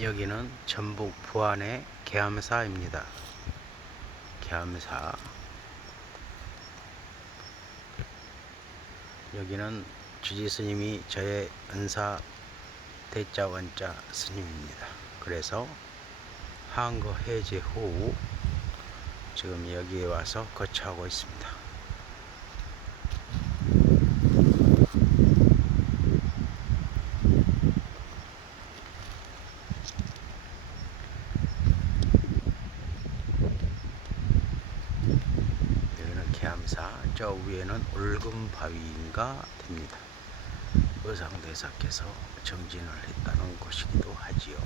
여기는 전북 부안의 계암사입니다. 계암사. 여기는 주지 스님이 저의 은사 대자 원자 스님입니다. 그래서 한거 해제 후 지금 여기에 와서 거처하고 있습니다. 계암사, 저 위에는 올금바위인가 됩니다. 의상대사께서 정진을 했다는 곳이기도 하지요.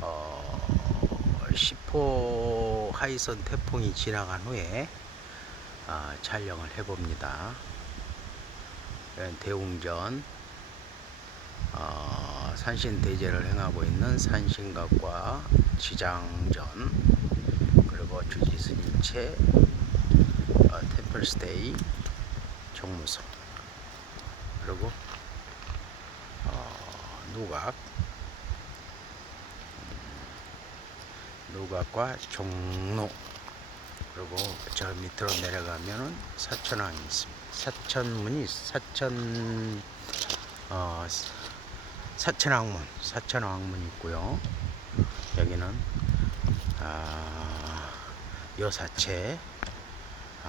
어, 10호 하이선 태풍이 지나간 후에 아, 촬영을 해봅니다. 여기는 대웅전 어, 산신대제를 행하고 있는 산신각과 지장전 그리고 주지스님체 어, 템플스테이 종무소 그리고 어, 음, 누각과 종로 그리고 저 밑으로 내려가면은 사천왕이 있습니다. 사천문이 사천 어, 사천왕문 사천왕문 있고요. 여기는 아, 여사체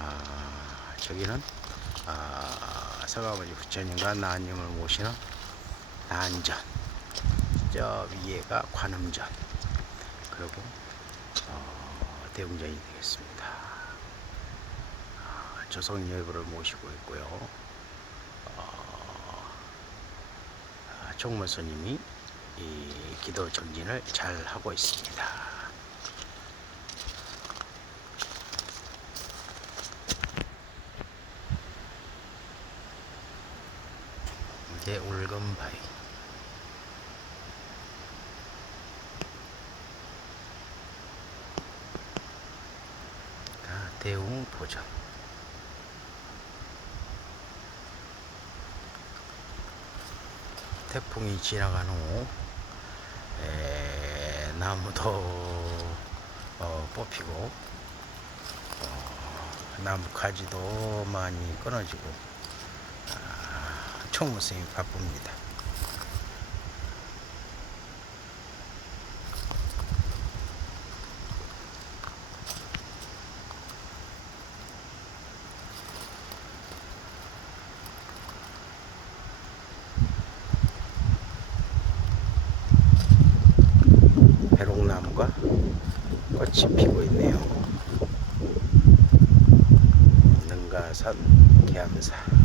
아, 저기는 아, 서가모니 부처님과 나님을 모시는 난전. 저 위에가 관음전. 그리고 어, 대웅전이 되겠습니다. 아, 조성예부를 모시고 있고요. 어, 아, 총무스님이 이 기도 정진을 잘 하고 있습니다. 이게 울금바위. 아, 대웅 보전. 태풍이 지나간 후 에, 나무도 어, 뽑히고 어, 나무 가지도 많이 끊어지고 아, 총무생이 바쁩니다. 배롱나무가 꽃이 피고 있네요. 능가산 계암사